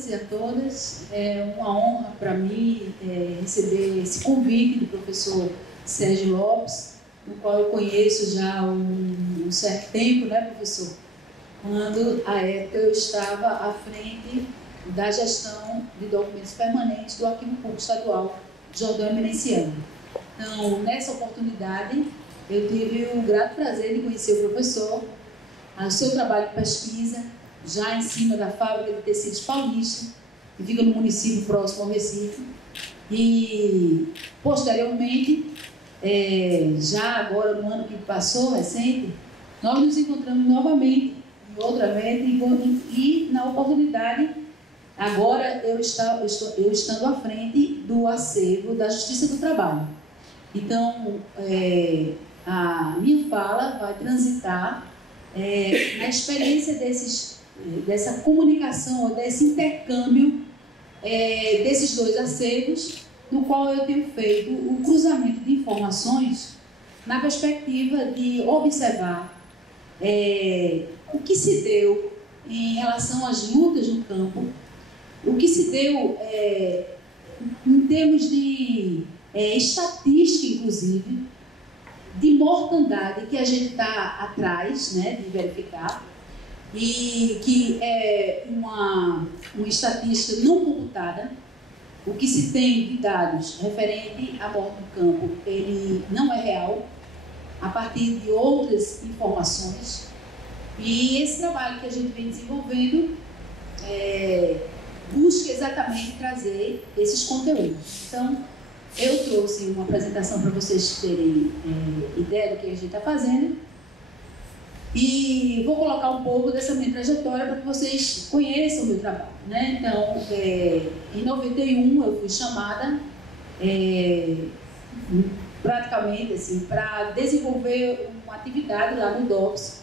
todos e a todas. É uma honra para mim receber esse convite do professor Sérgio Lopes, no qual eu conheço já há um certo tempo, né, professor? Quando, à época, eu estava à frente da gestão de documentos permanentes do Arquivo Público Estadual Jordão Emerenciano. Então, nessa oportunidade, eu tive o grato prazer de conhecer o professor, o seu trabalho de pesquisa, já em cima da fábrica de tecidos Paulista, que fica no município próximo ao Recife, e, posteriormente, já agora no ano que passou, recente, nós nos encontramos novamente, outra vez, e na oportunidade, agora eu estando à frente do acervo da Justiça do Trabalho. Então, a minha fala vai transitar na experiência dessa comunicação, ou desse intercâmbio desses dois acervos, no qual eu tenho feito o cruzamento de informações na perspectiva de observar o que se deu em relação às lutas no campo, o que se deu em termos de estatística, inclusive, de mortandade que a gente está atrás, né, de verificar, e que é uma estatística não computada. O que se tem de dados referente à morte no campo, ele não é real, a partir de outras informações. E esse trabalho que a gente vem desenvolvendo busca exatamente trazer esses conteúdos. Então, eu trouxe uma apresentação para vocês terem ideia do que a gente está fazendo e vou colocar um pouco dessa minha trajetória para que vocês conheçam o meu trabalho, né? Então, em 91 eu fui chamada praticamente assim, para desenvolver uma atividade lá no DOPS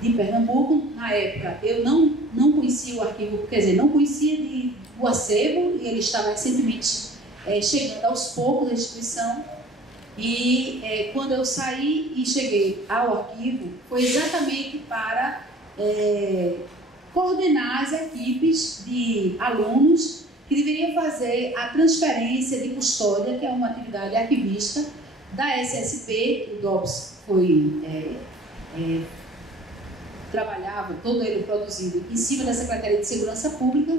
de Pernambuco. Na época eu não conhecia o arquivo, quer dizer, não conhecia o acervo, e ele estava recentemente chegando aos poucos à instituição. E quando eu saí e cheguei ao arquivo, foi exatamente para coordenar as equipes de alunos que deveriam fazer a transferência de custódia, que é uma atividade arquivista, da SSP. O DOPS trabalhava, todo ele produzido, em cima da Secretaria de Segurança Pública,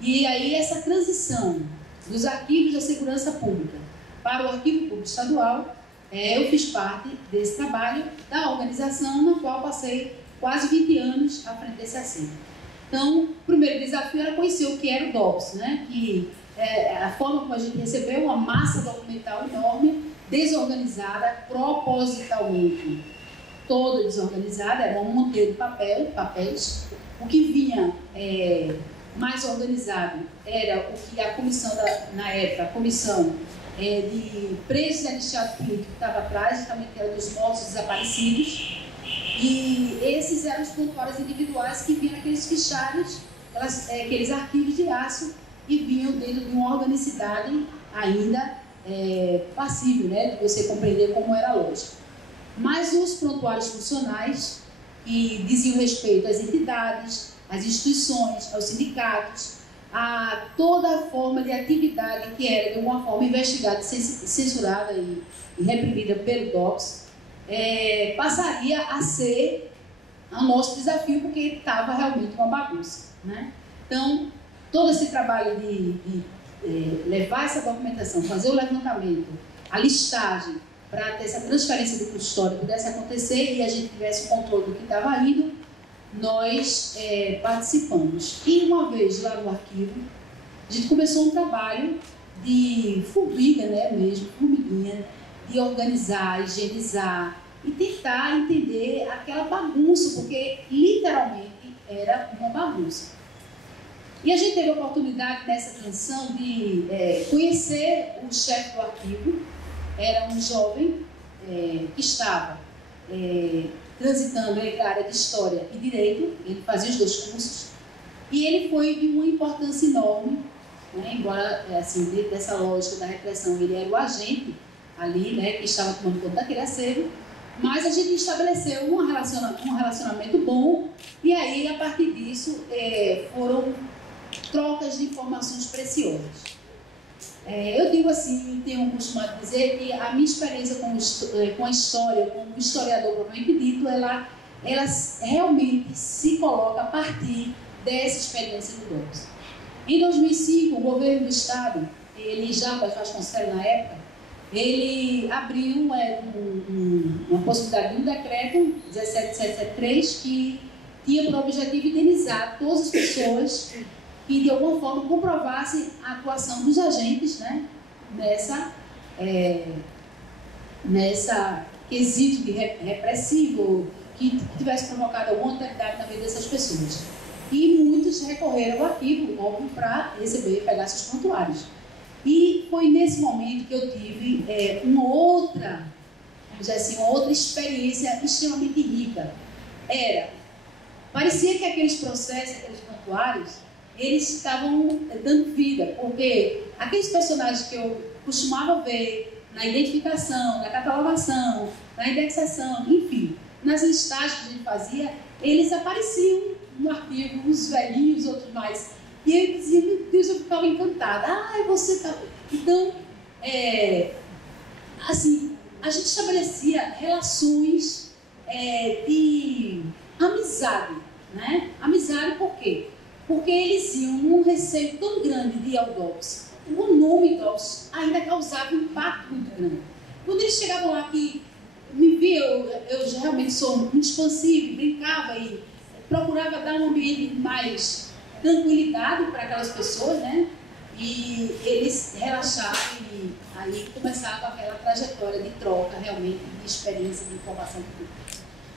e aí essa transição dos arquivos da Segurança Pública para o Arquivo Público Estadual, eu fiz parte desse trabalho da organização, na qual passei quase 20 anos à frente desse acervo. Então, o primeiro desafio era conhecer o que era o DOPS, né? Que a forma como a gente recebeu uma massa documental enorme, desorganizada, propositalmente toda desorganizada, era um monteiro de papéis. O que vinha mais organizado era o que a comissão, na época, a comissão de presos e anistiados políticos que estava atrás, justamente que era dos mortos desaparecidos, e esses eram os prontuários individuais que vinham naqueles fichários, aqueles arquivos de aço, e vinham dentro de uma organicidade ainda passível, né, de você compreender como era a lógica. Mas os prontuários funcionais, que diziam respeito às entidades, às instituições, aos sindicatos, a toda a forma de atividade que era, de alguma forma, investigada, censurada e reprimida pelo DOPS, passaria a ser o nosso desafio, porque estava realmente uma bagunça, né? Então, todo esse trabalho de levar essa documentação, fazer o levantamento, a listagem, para ter essa transferência de custódia pudesse acontecer e a gente tivesse o controle do que estava indo, nós participamos. E uma vez lá no arquivo, a gente começou um trabalho de formiga, né, mesmo, formiguinha, de organizar, higienizar e tentar entender aquela bagunça, porque literalmente era uma bagunça. E a gente teve a oportunidade nessa transição de conhecer o chefe do arquivo. Era um jovem que estava transitando entre a área de História e Direito, ele fazia os dois cursos, e ele foi de uma importância enorme, né? Embora, assim, dentro dessa lógica da repressão, ele era o agente ali, né, que estava tomando conta daquele acervo, mas a gente estabeleceu um relacionamento bom, e aí, a partir disso, foram trocas de informações preciosas. Eu digo assim, tenho costumado dizer que a minha experiência com a história, como historiador propriamente dito, ela realmente se coloca a partir dessa experiência do DOPS. Em 2005, o governo do Estado, Jarbas Vasconcelos na época, ele abriu uma possibilidade de um decreto, 17773, que tinha por objetivo indenizar todas as pessoas que de alguma forma comprovassem a atuação dos agentes, né, nessa quesito de repressivo, que tivesse provocado alguma alteridade na vida dessas pessoas. E muitos recorreram ao arquivo, óbvio, para pegar seus prontuários. E foi nesse momento que eu tive uma outra experiência extremamente rica. Parecia que aqueles processos, aqueles prontuários, eles estavam dando vida, porque aqueles personagens que eu costumava ver na identificação, na catalogação, na indexação, enfim, nas listagens que a gente fazia, eles apareciam no arquivo, uns velhinhos, outros mais. E eu dizia, meu Deus, eu ficava encantada. Você está... Então, assim, a gente estabelecia relações de amizade, né? Amizade por quê? Porque eles iam num receio tão grande de ir ao DOPS. O nome DOPS ainda causava um impacto muito grande. Quando eles chegavam lá que me via, eu realmente sou muito expansiva, brincava e procurava dar um ambiente mais tranquilidade para aquelas pessoas, né? E eles relaxavam e aí começava aquela trajetória de troca realmente de experiência, de informação.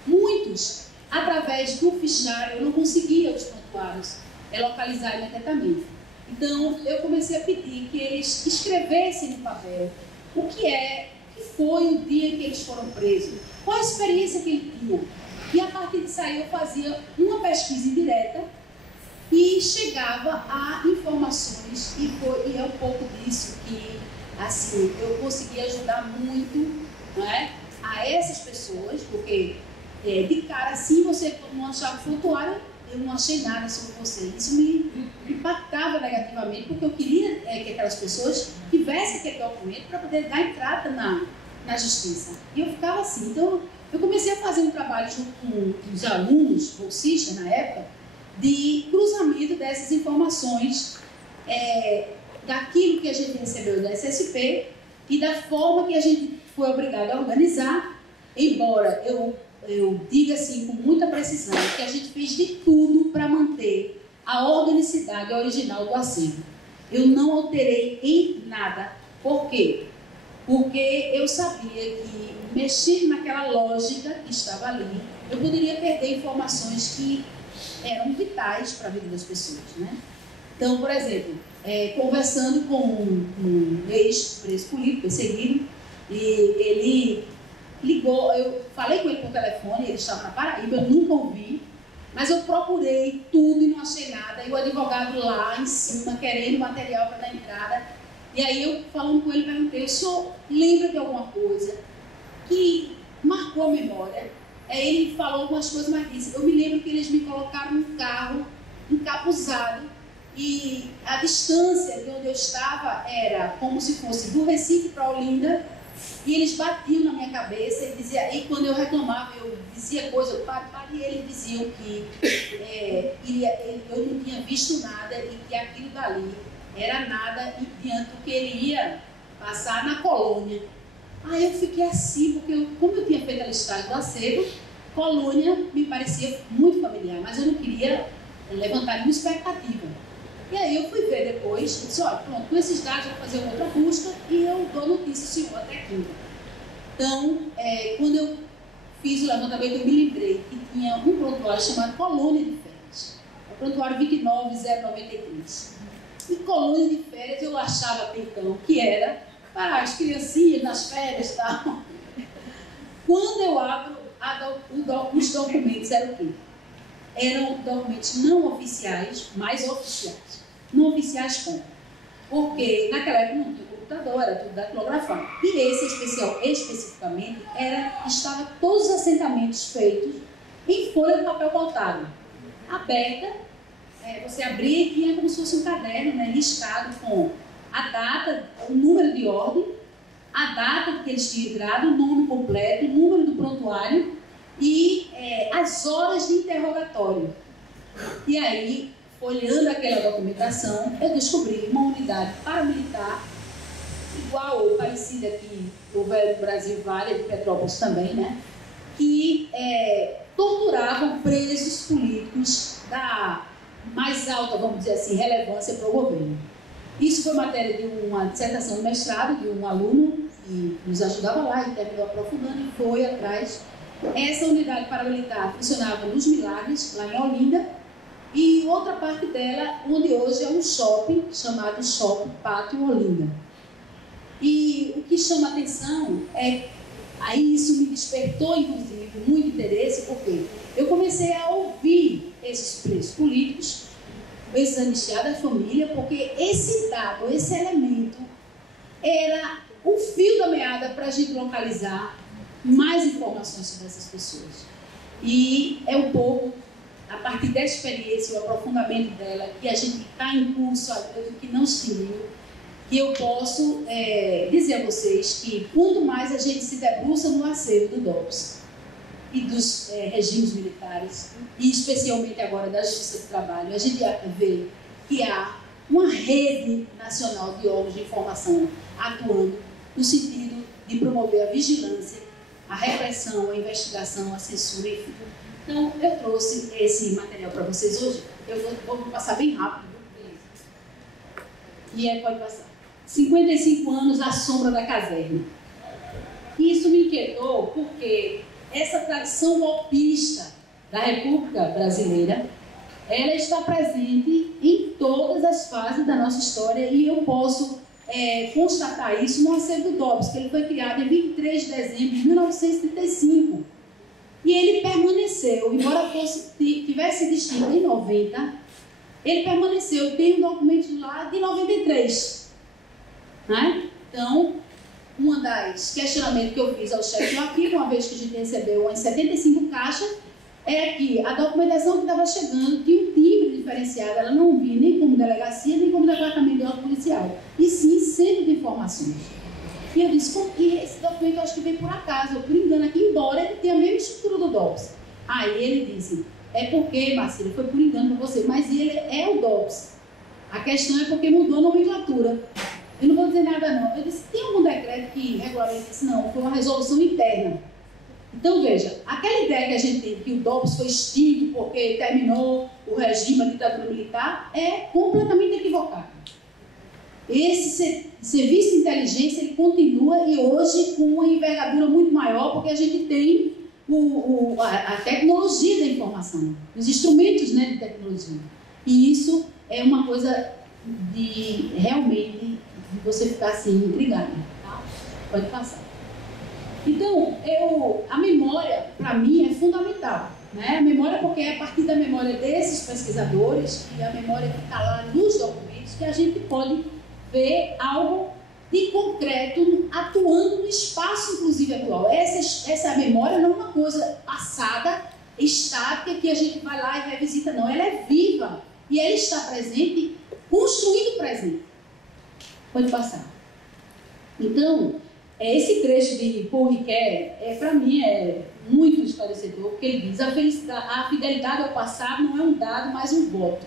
Muitos, através do fichário, eu não conseguia os prontuários localizar imediatamente. Então, eu comecei a pedir que eles escrevessem no papel o que foi o dia que eles foram presos, qual a experiência que ele tinha. E a partir disso aí eu fazia uma pesquisa indireta e chegava a informações, e é um pouco disso que assim, eu consegui ajudar muito, não é, a essas pessoas, porque de cara assim você não achava prontuário, eu não achei nada sobre você. Isso me impactava negativamente, porque eu queria que aquelas pessoas tivessem aquele documento para poder dar entrada na justiça. E eu ficava assim. Então, eu comecei a fazer um trabalho junto com os alunos, bolsistas na época, de cruzamento dessas informações, daquilo que a gente recebeu da SSP e da forma que a gente foi obrigado a organizar, embora eu digo assim com muita precisão que a gente fez de tudo para manter a organicidade original do acervo. Eu não alterei em nada. Por quê? Porque eu sabia que mexer naquela lógica que estava ali, eu poderia perder informações que eram vitais para a vida das pessoas, né? Então, por exemplo, conversando com um ex-preso político perseguido, e ele ligou, eu falei com ele por telefone, ele estava na Paraíba, eu nunca ouvi, mas eu procurei tudo e não achei nada, e o advogado lá em cima, querendo material para dar entrada, e aí eu, falando com ele, perguntei, o senhor lembra de alguma coisa que marcou a memória? Ele falou algumas coisas, mas disse, eu me lembro que eles me colocaram num carro encapuzado, e a distância de onde eu estava era como se fosse do Recife para Olinda, e eles batiam na minha cabeça e quando eu reclamava, eu dizia coisa, eu pare, e eles diziam que eu não tinha visto nada e que aquilo dali era nada diante do que ele ia passar na colônia. Aí eu fiquei assim, porque como eu tinha feito a listagem do acervo, colônia me parecia muito familiar, mas eu não queria levantar nenhuma expectativa. E aí eu fui ver depois, disse, olha, pronto, com esses dados eu vou fazer uma outra busca e eu dou notícia ao senhor até quinta. Então, quando eu fiz o levantamento, eu me lembrei que tinha um prontuário chamado Colônia de Férias. O prontuário 29093. E Colônia de Férias eu achava até então que era para as criancinhas nas férias e tal. Quando eu abro os documentos, era o quê? Eram documentos não oficiais, mas oficiais. Não oficiais como? Porque naquela época não tinha computador, era tudo datilografado. E esse especificamente estava todos os assentamentos feitos em folha de papel pautado, aberta, você abria e tinha como se fosse um caderno, né, riscado com a data, o número de ordem, a data que eles tinham entrado, o nome completo, o número do prontuário e as horas de interrogatório. E aí, olhando aquela documentação, eu descobri uma unidade paramilitar, igual ou parecida que houver no Brasil, várias, de Petrópolis também, né? Que torturavam presos políticos da mais alta, vamos dizer assim, relevância para o governo. Isso foi matéria de uma dissertação de mestrado de um aluno que nos ajudava lá e terminou aprofundando e foi atrás. Essa unidade paramilitar funcionava nos Milagres, lá em Olinda, e outra parte dela, onde hoje é um shopping, chamado Shopping Pátio Olinda. E o que chama a atenção aí isso me despertou, inclusive, muito interesse, porque eu comecei a ouvir esses presos políticos, esses anistiados da família, porque esse dado, esse elemento, era o fio da meada para a gente localizar mais informações sobre essas pessoas. E é um pouco, a partir da experiência e o aprofundamento dela, que a gente está em curso ainda do que não extinguiu, que eu posso dizer a vocês que quanto mais a gente se debruça no acervo do DOPS e dos regimes militares, e especialmente agora da Justiça do Trabalho, a gente vê que há uma rede nacional de órgãos de informação atuando no sentido de promover a vigilância, a repressão, a investigação, a censura, enfim. Então, eu trouxe esse material para vocês hoje. Eu vou passar bem rápido. E pode passar. 55 anos à sombra da caserna. Isso me inquietou porque essa tradição golpista da República Brasileira, ela está presente em todas as fases da nossa história e eu posso constatar isso no acervo do DOPS, que ele foi criado em 23 de dezembro de 1935. E ele permaneceu, embora tivesse distinto em 90, ele permaneceu, tem um documento lá de 93. Né? Então, uma das questionamentos que eu fiz ao chefe do arquivo, uma vez que a gente recebeu umas 75 caixas, é que a documentação que estava chegando tinha um timbre diferenciado, ela não vinha nem como delegacia, nem como departamento de ordem policial, e sim centro de informações. E eu disse, porque esse documento eu acho que veio por acaso, ou por engano aqui, embora ele tenha a mesma estrutura do DOPS. Aí ele disse, porque, Marcelo, foi por engano para você, mas ele é o DOPS. A questão é porque mudou a nomenclatura. Eu não vou dizer nada não. Eu disse, tem algum decreto que regulamenta isso? Não, foi uma resolução interna. Então, veja, aquela ideia que a gente tem que o DOPS foi extinto porque terminou o regime da ditadura militar é completamente equivocado. Esse serviço de inteligência ele continua e hoje com uma envergadura muito maior porque a gente tem a tecnologia da informação, os instrumentos, né, de tecnologia. E isso é uma coisa de realmente de você ficar assim intrigado. Tá? Pode passar. Então, a memória, para mim, é fundamental. Né? A memória, porque é a partir da memória desses pesquisadores e a memória que está lá nos documentos que a gente pode ver algo de concreto atuando no espaço, inclusive, atual. Essa memória não é uma coisa passada, estática, que a gente vai lá e revisita, não. Ela é viva e ela está presente, construindo o presente. Pode passar. Então, esse trecho de Paul Ricoeur, para mim, é muito esclarecedor, porque ele diz a fidelidade ao passado não é um dado, mas um voto.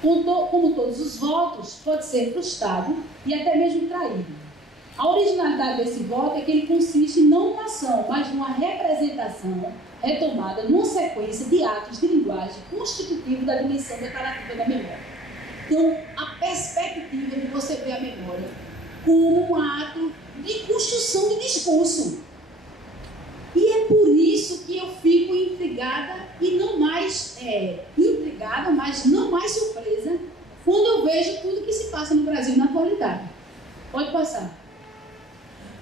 Como todos os votos, pode ser frustrado e até mesmo traído. A originalidade desse voto é que ele consiste não numa ação, mas numa representação retomada numa sequência de atos de linguagem constitutivos da dimensão declarativa da memória. Então, a perspectiva de você ver a memória como um ato de construção de discurso. E é por isso que eu fico intrigada e não mais intrigada, mas não mais surpresa quando eu vejo tudo que se passa no Brasil na atualidade. Pode passar.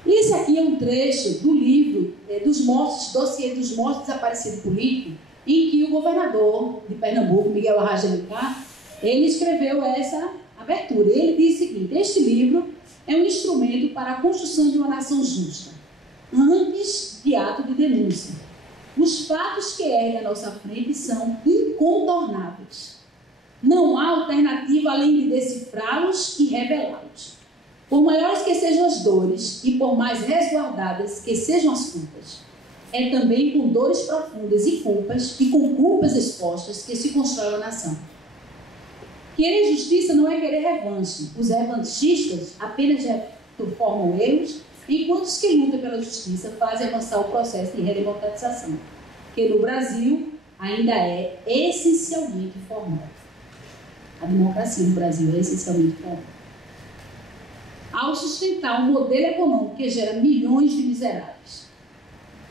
Esse aqui é um trecho do livro dos mortos, dossiê dos mortos desaparecidos políticos, em que o governador de Pernambuco, Miguel Arraes de Alencar, ele escreveu essa abertura. Ele diz o seguinte: este livro é um instrumento para a construção de uma nação justa, antes de ato de denúncia. Os fatos que erguem à nossa frente são incontornáveis. Não há alternativa além de decifrá-los e revelá-los. Por maiores que sejam as dores e por mais resguardadas que sejam as culpas, é também com dores profundas e com culpas expostas que se constrói a nação. Querer justiça não é querer revanche. Os revanchistas apenas formam erros, enquanto os que lutam pela justiça fazem avançar o processo de redemocratização, que no Brasil ainda é essencialmente formal. A democracia no Brasil é essencialmente formal. Ao sustentar um modelo econômico que gera milhões de miseráveis,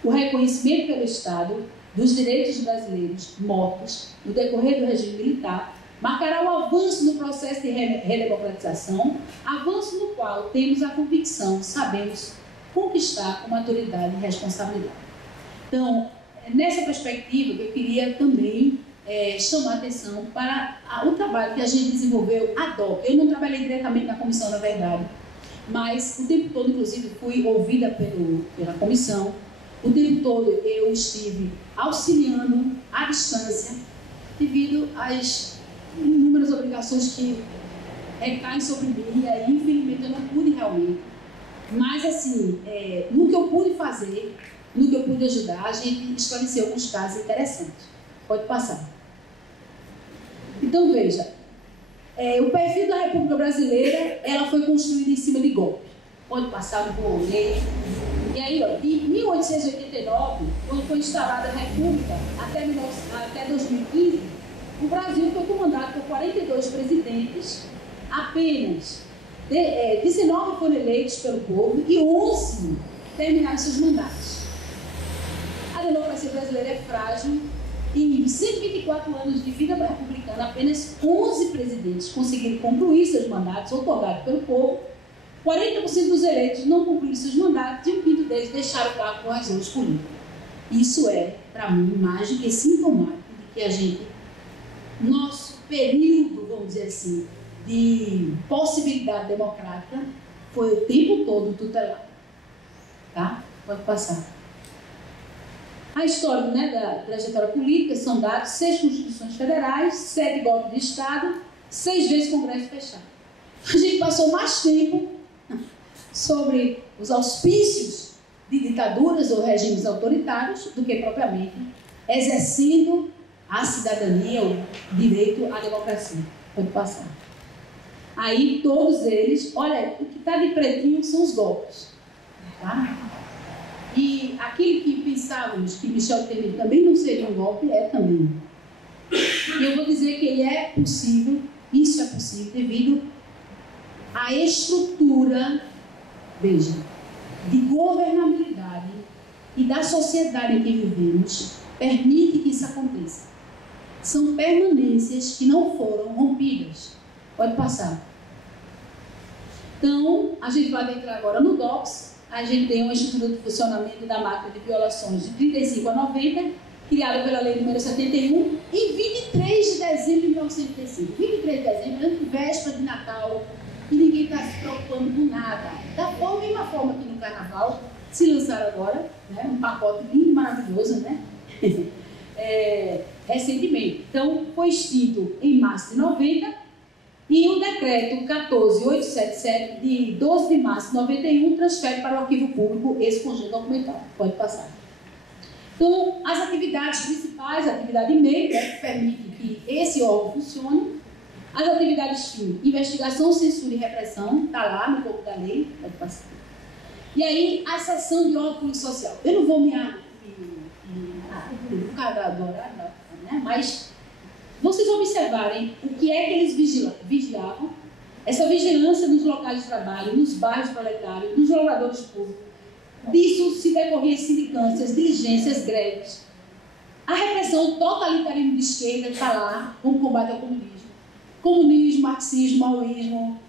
o reconhecimento pelo Estado dos direitos brasileiros mortos no decorrer do regime militar marcará o avanço no processo de redemocratização, avanço no qual temos a convicção, sabemos conquistar com maturidade e responsabilidade. Então, nessa perspectiva, eu queria também chamar a atenção para o trabalho que a gente desenvolveu ad hoc. Eu não trabalhei diretamente na comissão, na verdade, mas o tempo todo, inclusive, fui ouvida pela comissão. O tempo todo eu estive auxiliando à distância, devido às inúmeras obrigações que recaem sobre mim, e aí, infelizmente, eu não pude realmente. Mas, assim, no que eu pude fazer, no que eu pude ajudar, a gente esclareceu alguns casos interessantes. Pode passar. Então, veja, o perfil da República Brasileira, ela foi construída em cima de golpe. Pode passar, não vou ler. E aí, ó, de 1889, quando foi instalada a República, até 2015, o Brasil foi comandado por 42 presidentes, apenas 19 foram eleitos pelo povo e 11 terminaram seus mandatos. A democracia brasileira é frágil e em 124 anos de vida republicana, apenas 11 presidentes conseguiram concluir seus mandatos outorgados pelo povo, 40% dos eleitos não concluíram seus mandatos e um quinto deles deixaram o cargo por razões políticas. Isso é, para mim, mais do que sintomático de que a gente, nosso período, vamos dizer assim, de possibilidade democrática foi o tempo todo tutelado. Tá? Pode passar. A história, né, da trajetória política são dados 6 constituições federais, 7 golpes de Estado, 6 vezes Congresso fechado. A gente passou mais tempo sobre os auspícios de ditaduras ou regimes autoritários do que propriamente exercendo a cidadania, o direito à democracia. Pode passar. Aí todos eles, olha, o que está de pretinho são os golpes. Tá? E aquilo que pensávamos que Michel Temer também não seria um golpe, é também. E eu vou dizer que ele é possível, isso é possível, devido à estrutura, veja, de governabilidade e da sociedade em que vivemos, permite que isso aconteça. São permanências que não foram rompidas. Pode passar. Então, a gente vai entrar agora no DOPS. A gente tem uma estrutura de funcionamento da máquina de violações de 35 a 90, criada pela Lei nº 71, em 23 de dezembro de 1935. 23 de dezembro, véspera de Natal, e ninguém está se preocupando com nada. Da mesma forma que no Carnaval, se lançaram agora, né, um pacote lindo e maravilhoso, né? Recentemente. Então, foi extinto em março de 90, e o decreto 14877, de 12 de março de 91, transfere para o arquivo público esse conjunto documental. Pode passar. Então, as atividades principais, a atividade meio, né, que permite que esse órgão funcione. As atividades fim, investigação, censura e repressão, está lá no corpo da lei, pode passar. E aí, a seção de ordem político social. Eu não vou me adorar, né, mas vocês observarem o que é que eles vigiavam, essa vigilância nos locais de trabalho, nos bairros proletários, nos louradores públicos. Disso se decorria sindicâncias, diligências, greves. A repressão totalitarismo de esquerda está lá, como combate ao comunismo. Comunismo, marxismo, maoísmo,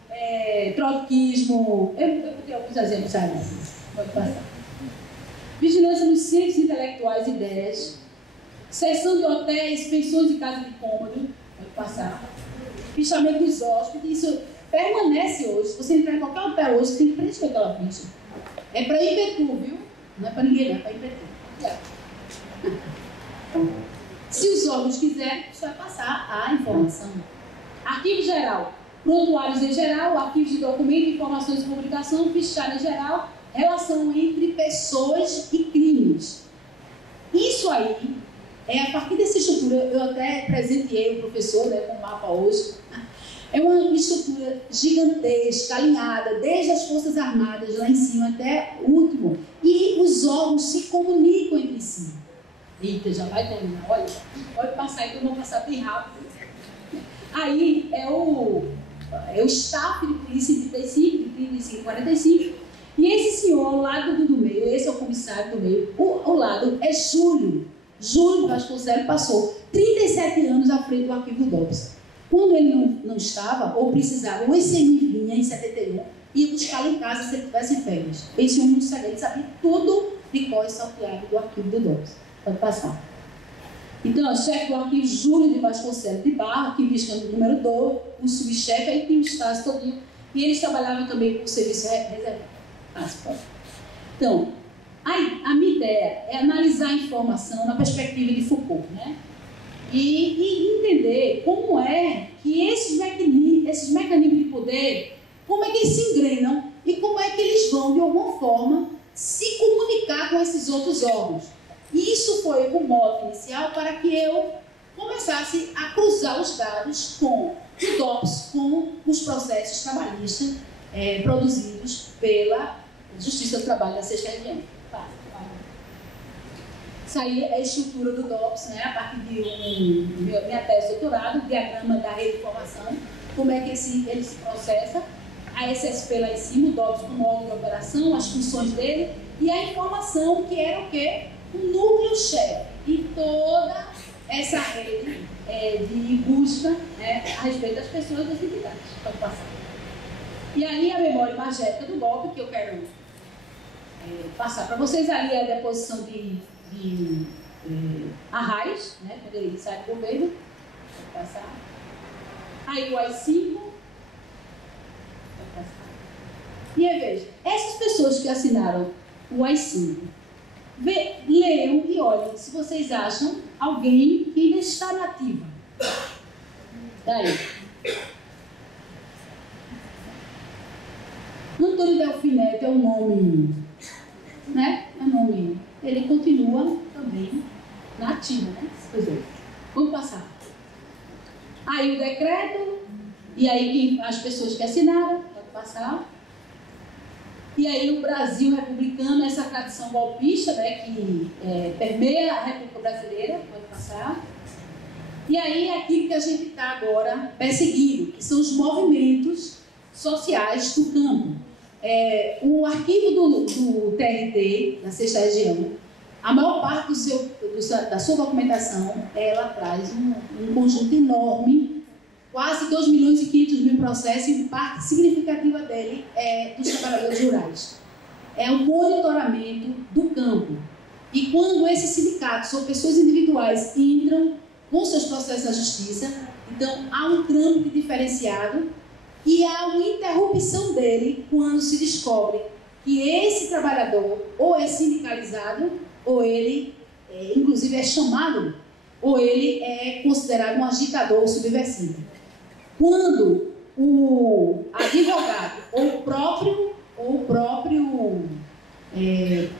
trotskismo. Eu tenho alguns exemplos, sabe? Pode passar. Vigilância nos centros intelectuais e ideias. Seção de hotéis, pensões de casa de cômodo, pode passar. Fichamento dos hóspedes, isso permanece hoje. Se você entrar em qualquer hotel hoje, você tem que preencher aquela ficha. É para IPTU, viu? Não é para ninguém, não, é para IPTU. Se os órgãos quiserem, você vai passar a informação. arquivo geral, prontuários em geral, arquivos de documento, informações de comunicação, fichário em geral, relação entre pessoas e crimes. Isso aí, a partir dessa estrutura, eu até presenteei o professor, né, com o mapa hoje. É uma estrutura gigantesca, alinhada, desde as Forças Armadas lá em cima até o último. E os órgãos se comunicam entre si. Eita, já vai terminar. Olha, pode passar aí que eu vou passar bem rápido. Aí é o staff de polícia de 35, de 35 e 45. E esse senhor, ao lado do meio, esse é o comissário do meio, ao lado é Júlio. Júlio Vasconcelos passou 37 anos à frente do arquivo do DOPS. Quando ele não estava, ou precisava, o ICM vinha em 71, ia buscá-lo em casa se ele tivesse férias. Esse homem não sabia, ele sabia tudo de cor e salteado do arquivo do DOPS. Pode passar. Então, o chefe do arquivo Júlio de Vasconcelos de Barra, arquivista número 2, o subchefe, aí tem o estágio todinho, e eles trabalhavam também com o serviço reservado. Então, a minha ideia é analisar a informação na perspectiva de Foucault, né? E entender como é que esses mecanismos de poder, como é que eles se engrenam e como é que eles vão, de alguma forma, se comunicar com esses outros órgãos. E isso foi o mote inicial para que eu começasse a cruzar os dados com o DOPS, com os processos trabalhistas produzidos pela Justiça do Trabalho da Sexta Região. Isso aí é a estrutura do DOPS, né? A partir de minha tese de doutorado, o diagrama da rede de informação, como é que ele se processa, a SSP lá em cima, o DOPS como órgão de operação, as funções dele, e a informação que era o quê? O núcleo-chefe de toda essa rede de busca, né, a respeito das pessoas e das entidades. Pode passar. E aí a memória imagética do golpe, que eu quero passar para vocês, ali é a deposição de Arraes, né, quando ele sai do governo. Pode passar. Aí o AI-5. Pode passar. E aí, veja, essas pessoas que assinaram o AI-5, leiam e olhem se vocês acham alguém que ainda está na ativa. Daí. Antônio Delfim Neto é um nome, né? É um nome. Ele continua também na ativa, né? Pois é. Vamos passar. Aí o decreto, e aí as pessoas que assinaram, pode passar. E aí o Brasil republicano, essa tradição golpista, né, que permeia a República Brasileira, pode passar. E aí aquilo que a gente está agora perseguindo, que são os movimentos sociais do campo. O arquivo do TRT, da Sexta Região, a maior parte da sua documentação, ela traz um conjunto enorme, quase 2.500.000 processos, e parte significativa dele é dos trabalhadores rurais. É o monitoramento do campo. E quando esses sindicatos ou pessoas individuais entram com seus processos na justiça, então há um trâmite diferenciado e há uma interrupção dele quando se descobre que esse trabalhador ou é sindicalizado, ou ele, inclusive, é chamado, ou ele é considerado um agitador subversivo. Quando o advogado ou o próprio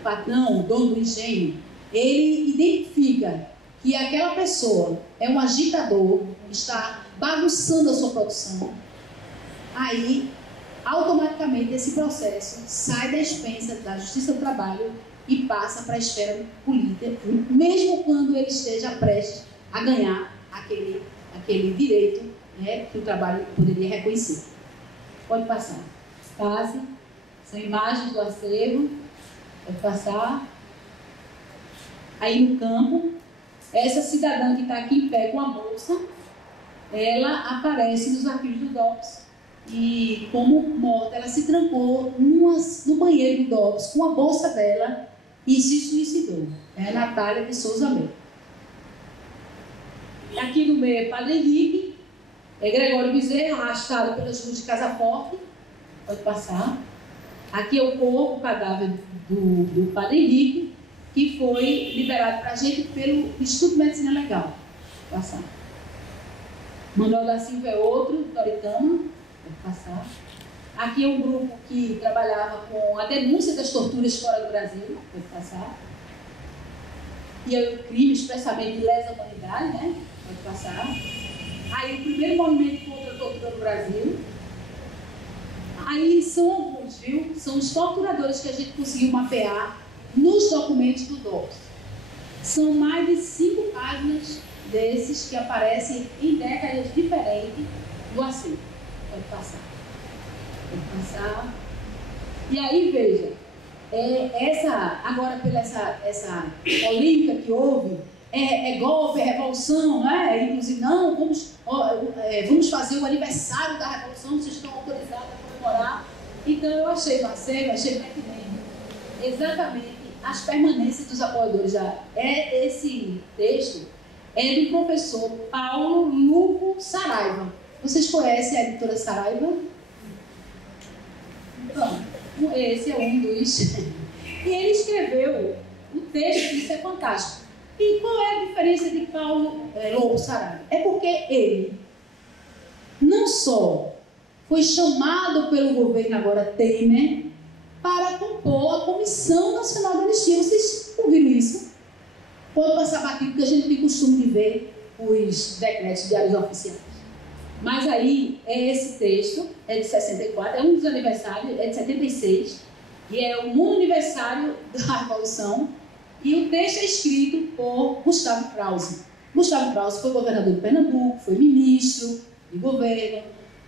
patrão, dono do engenho, ele identifica que aquela pessoa é um agitador, está bagunçando a sua produção, aí automaticamente esse processo sai da expensa da Justiça do Trabalho e passa para a esfera política, mesmo quando ele esteja prestes a ganhar aquele direito, né, que o trabalho poderia reconhecer. Pode passar. Passe. São imagens do acervo. Pode passar. Aí no campo, essa cidadã que está aqui em pé com a bolsa, ela aparece nos arquivos do DOPS. E como morta, ela se trancou no banheiro do DOPS com a bolsa dela e se suicidou. É Natália de Souza Melo. Aqui no meio é Padre Henrique, Gregório Bezerra, arrastado pelas ruas de Casa Forte. Pode passar. Aqui é o corpo, o cadáver do Padre Henrique, que foi liberado para a gente pelo Instituto de Medicina Legal. Pode passar. Manuel da Silva é outro, Toritama, pode passar. Aqui é um grupo que trabalhava com a denúncia das torturas fora do Brasil, pode passar. E é o crime expressamente de lesa humanidade, né? Pode passar. Aí o primeiro movimento contra a tortura no Brasil. Aí são alguns, viu? São os torturadores que a gente conseguiu mapear nos documentos do DOPS. São mais de 5 páginas desses que aparecem em décadas diferentes do acervo. Pode passar. Pode passar. E aí, veja, agora pela essa polêmica que houve, é golpe, é revolução, não é? Inclusive, não, vamos fazer o aniversário da revolução, vocês estão autorizados a comemorar. Então, eu achei no acervo, achei pertinente exatamente as permanências dos apoiadores. Esse texto é do professor Paulo Lupo Saraiva. Vocês conhecem a editora Saraiva? Então, esse é um dos... E ele escreveu o texto, isso é fantástico. E qual é a diferença de Paulo Lupo Saraiva? É porque ele não só foi chamado pelo governo agora Temer para compor a Comissão Nacional da Anistia. Vocês ouviram isso? Pode passar batido, porque a gente tem costume de ver os decretos diários oficiais. Mas aí, esse texto é de 64, é um dos aniversários, é de 76, e é o nono aniversário da Revolução, e o texto é escrito por Gustavo Krause. Gustavo Krause foi governador de Pernambuco, foi ministro de governo.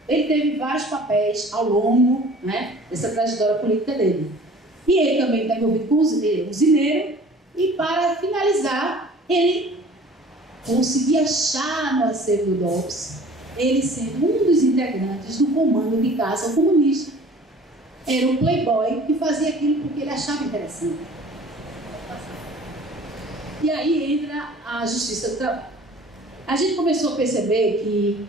Ele teve vários papéis ao longo, né, dessa trajetória política dele. E ele também está envolvido com o usineiro. E para finalizar, ele conseguia achar no acervo do DOPS, ele sendo um dos integrantes do comando de caça comunista. Era um playboy que fazia aquilo porque ele achava interessante. E aí entra a Justiça do Trabalho. A gente começou a perceber que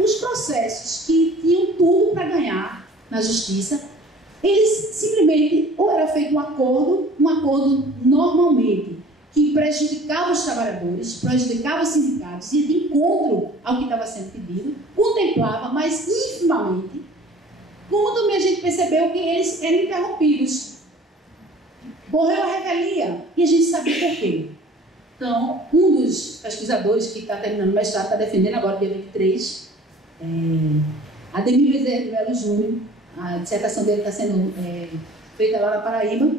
os processos que tinham tudo para ganhar na justiça, eles simplesmente, ou era feito um acordo normalmente, que prejudicava os trabalhadores, prejudicava os sindicatos, ia de encontro ao que estava sendo pedido, contemplava, mas infimamente, como também a gente percebeu que eles eram interrompidos. Morreu a revelia, e a gente sabia por quê. Então, um dos pesquisadores que está terminando o mestrado, está defendendo agora, dia 23, Ademir Bezerra de Melo Júnior, a dissertação dele está sendo feita lá na Paraíba,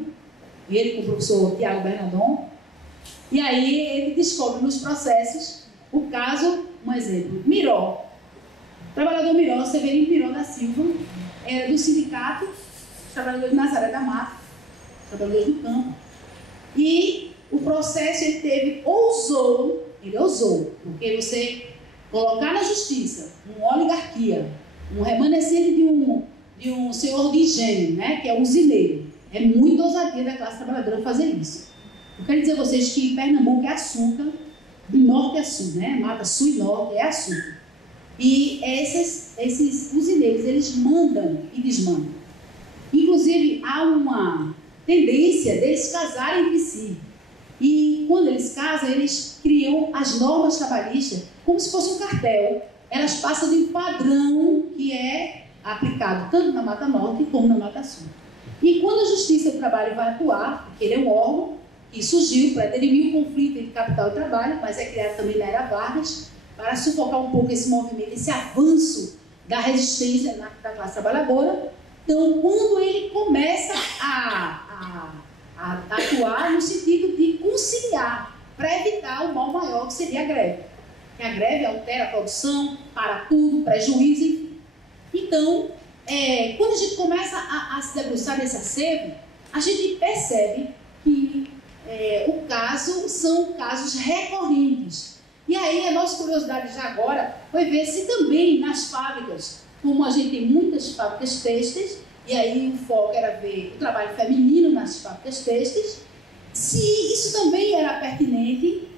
ele com o professor Tiago Bernardon, e aí ele descobre nos processos o caso, um exemplo, Miró, trabalhador Miró, Severino Miró da Silva, era do sindicato, trabalhador de Nazaré da Mata, trabalhadores do campo, e o processo ele ousou, porque você colocar na justiça uma oligarquia, um remanescente de um senhor de engenho, né, que é um usineiro, é muita ousadia da classe trabalhadora fazer isso. Eu quero dizer a vocês que Pernambuco é açúcar, de norte a sul, né, mata sul e norte é açúcar. E esses usineiros, eles mandam e desmandam. Inclusive, há uma tendência deles casarem entre si. E quando eles casam, eles criam as normas trabalhistas como se fosse um cartel. Elas passam de um padrão que é aplicado tanto na Mata Norte como na Mata Sul. E quando a Justiça do Trabalho vai atuar, porque ele é um órgão que surgiu para dirimir o conflito entre capital e trabalho, mas é criado também na era Vargas, para sufocar um pouco esse movimento, esse avanço da resistência da classe trabalhadora. Então, quando ele começa a atuar no sentido de conciliar, para evitar o mal maior que seria a greve. Que a greve altera a produção, para tudo, prejuízo, enfim. Então, quando a gente começa a se debruçar nesse acervo, a gente percebe que o caso são casos recorrentes. E aí a nossa curiosidade já agora foi ver se também nas fábricas, como a gente tem muitas fábricas têxteis, e aí o foco era ver o trabalho feminino nas fábricas têxteis, se isso também era pertinente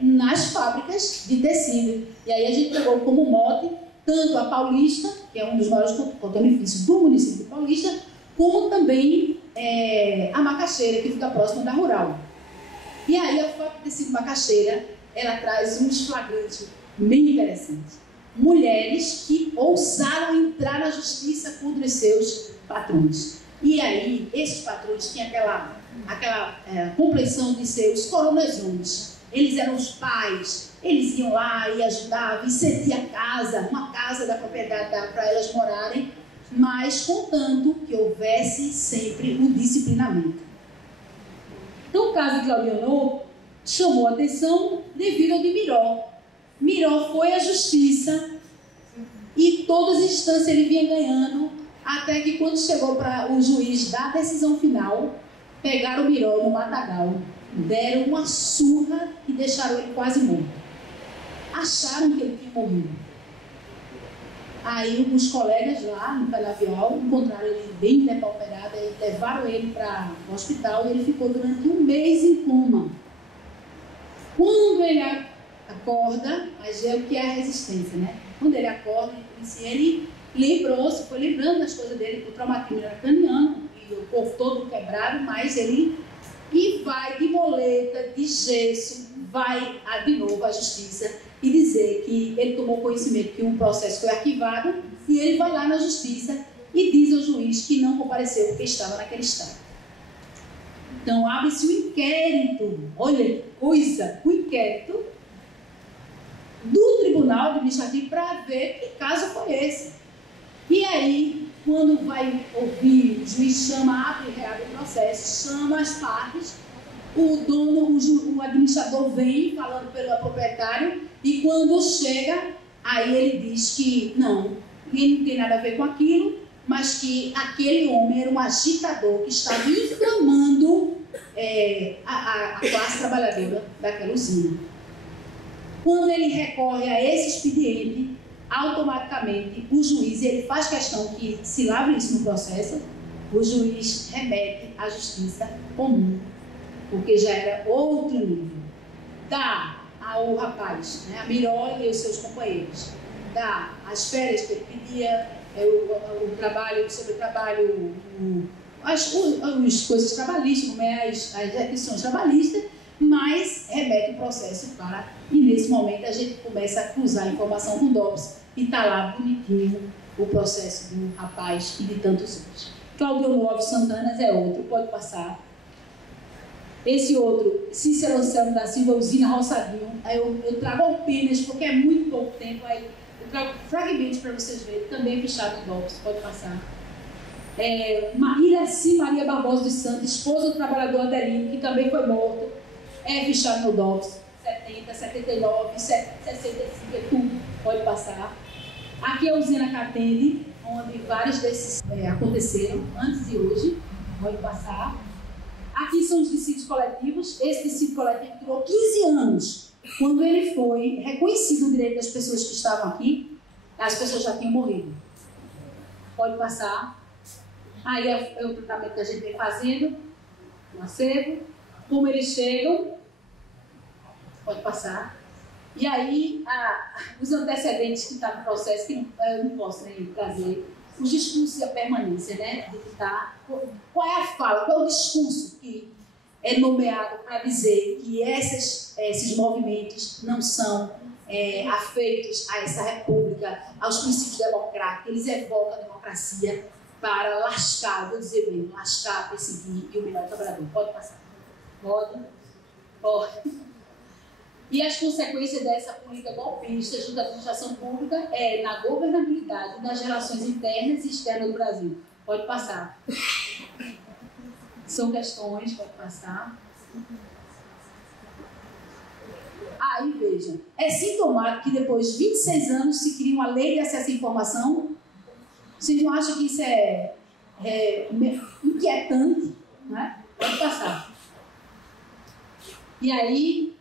nas fábricas de tecido. E aí a gente pegou como mote tanto a Paulista, que é um dos maiores cotonifícios do município de Paulista, como também a Macaxeira, que fica próxima da Rural. E aí a fábrica de tecido Macaxeira, ela traz uns flagrantes Bem interessante. Mulheres que ousaram entrar na justiça contra os seus patrões. E aí, esses patrões tinham aquela compreensão de ser os coronazões. Eles eram os pais, eles iam lá e ajudavam, e cedia uma casa da propriedade para elas morarem, mas contanto que houvesse sempre o disciplinamento. Então, o caso de Claudiano chamou a atenção devido ao de Miró. Miró foi à justiça e todas as instâncias ele vinha ganhando, até que quando chegou para o juiz dar a decisão final, pegaram o Miró no matagal, deram uma surra e deixaram ele quase morto. Acharam que ele tinha morrido. Aí os colegas lá no Canavial encontraram ele bem depauperado e levaram ele para o hospital e ele ficou durante 1 mês em coma. Quando ele acorda, mas é o que é a resistência, né? Quando ele acorda, ele lembrou-se, foi lembrando das coisas dele, o traumatismo era craniano e o corpo todo quebrado, mas ele vai de boleta, de gesso, vai de novo à justiça e dizer que ele tomou conhecimento que um processo foi arquivado e ele vai lá na justiça e diz ao juiz que não compareceu porque estava naquele estado. Então abre-se um inquérito, olha que coisa, um inquérito do Tribunal Administrativo para ver que caso foi esse. E aí, quando vai ouvir, o juiz abre e reabre o processo, chama as partes, o administrador vem falando pelo proprietário e quando chega, aí ele diz que não, ele não tem nada a ver com aquilo, mas que aquele homem era um agitador que estava inflamando a classe trabalhadora daquela usina. Quando ele recorre a esse expediente, automaticamente o juiz ele faz questão que se lavre isso no processo, o juiz remete à justiça comum, porque já era outro nível. Dá ao rapaz, né, a Miró e os seus companheiros, dá as férias que ele pedia, o trabalho, sobre o trabalho, as coisas trabalhistas, como é as requisições trabalhistas, mas remete o processo para... E nesse momento a gente começa a cruzar a informação com o DOPS e está lá bonitinho o processo do rapaz e de tantos outros. Claudio Alves Santana é outro, pode passar. Esse outro, Cícero Anselmo da Silva, usina Roçadinho, eu trago apenas, porque é muito pouco tempo, aí eu trago fragmentos para vocês verem, também fechado no DOPS, pode passar. Iraci Maria Barbosa dos Santos, esposa do trabalhador Adelino, que também foi morto, fechado no DOPS, 70, 79, 65, é tudo, pode passar. Aqui é a usina Catende, onde vários desses aconteceram, antes de hoje, pode passar. Aqui são os dissídios coletivos. Esse dissídio coletivo durou 15 anos. Quando ele foi reconhecido o direito das pessoas que estavam aqui, as pessoas já tinham morrido. Pode passar. Aí é o tratamento que a gente vem fazendo, no acervo. Como eles chegam, pode passar. E aí, os antecedentes que estão no processo, que eu não posso nem trazer, os discursos e a permanência, né? Qual é a fala, qual é o discurso que é nomeado para dizer que esses movimentos não são afeitos a essa república, aos princípios democráticos, eles evocam a democracia para lascar, vou dizer mesmo, lascar, perseguir e humilhar o trabalhador. Pode passar? Pode? Pode. E as consequências dessa política golpista junto à administração pública na governabilidade das relações internas e externas do Brasil. Pode passar. São questões, pode passar. Aí, veja, é sintomático que depois de 26 anos se cria uma lei de acesso à informação. Vocês não acham que isso é inquietante? Né? Pode passar. E aí,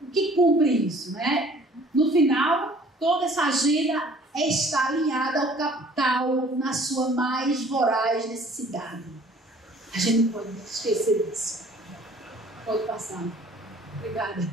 o que cumpre isso? Né? No final, toda essa agenda está alinhada ao capital na sua mais voraz necessidade. A gente não pode esquecer disso. Pode passar. Obrigada.